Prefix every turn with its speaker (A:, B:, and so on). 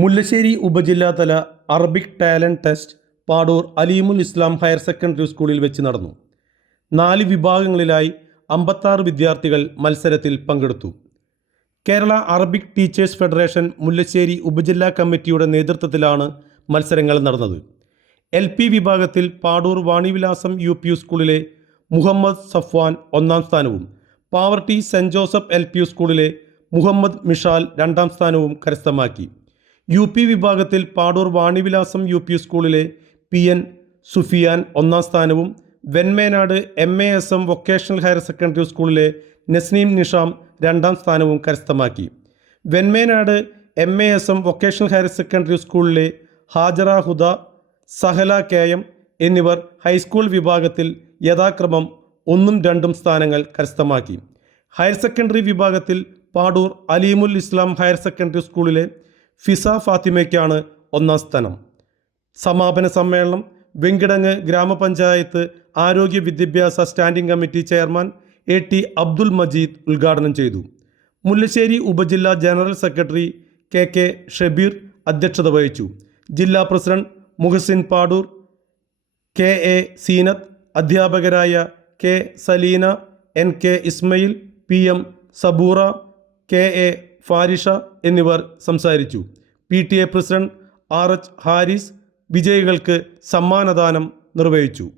A: Mullassery ഉപജില്ലാതല Arabic talent test Padoor Aleemul Islam higher secondary സ്കൂളിൽ വെച്ച് നടന്നു. നാല് വിഭാഗങ്ങളിലായി അമ്പത്താറ് വിദ്യാർത്ഥികൾ മത്സരത്തിൽ പങ്കെടുത്തു. Kerala Arabic teachers federation Mullassery ഉപജില്ലാ കമ്മിറ്റിയുടെ നേതൃത്വത്തിലാണ് മത്സരങ്ങൾ നടന്നത്. എൽ പി വിഭാഗത്തിൽ പാടൂർ വാണിവിലാസം യു പി സ്കൂളിലെ മുഹമ്മദ് സഫ്വാൻ ഒന്നാം സ്ഥാനവും Pavaratty Saint Joseph L P സ്കൂളിലെ മുഹമ്മദ് മിഷാൽ രണ്ടാം സ്ഥാനവും കരസ്ഥമാക്കി. യു പി വിഭാഗത്തിൽ പാടൂർ വാണിവിലാസം യു പി സ്കൂളിലെ പി എൻ സുഫിയാൻ ഒന്നാം സ്ഥാനവും Venmanad M A S M vocational higher secondary സ്കൂളിലെ നസ്നീം നിഷാം രണ്ടാം സ്ഥാനവും കരസ്ഥമാക്കി. Venmanad M A S M vocational higher secondary സ്കൂളിലെ ഹാജറ ഹുദ സഹല കെ എം എന്നിവർ ഹൈസ്കൂൾ വിഭാഗത്തിൽ യഥാക്രമം ഒന്നും രണ്ടും സ്ഥാനങ്ങൾ കരസ്ഥമാക്കി. ഹയർ സെക്കൻഡറി വിഭാഗത്തിൽ പാടൂർ അലീമുൽ ഇസ്ലാം ഹയർ സെക്കൻഡറി സ്കൂളിലെ ഫിസ ഫാത്തിമയ്ക്കാണ് ഒന്നാം സ്ഥാനം. സമാപന സമ്മേളനം വെങ്കിടങ്ങ് ഗ്രാമപഞ്ചായത്ത് ആരോഗ്യ വിദ്യാഭ്യാസ standing committee chairman A T Abdul Majeed ഉദ്ഘാടനം ചെയ്തു. മുല്ലശ്ശേരി ഉപജില്ലാ general secretary K K Shabeer അധ്യക്ഷത വഹിച്ചു. ജില്ലാ president Muhsin Padur K A Seenath അധ്യാപകരായ K Salina N K Ismail P M Saboora K A Farisha എന്നിവർ സംസാരിച്ചു. P T A president R H Haris വിജയികൾക്ക് സമ്മാനദാനം നിർവഹിച്ചു.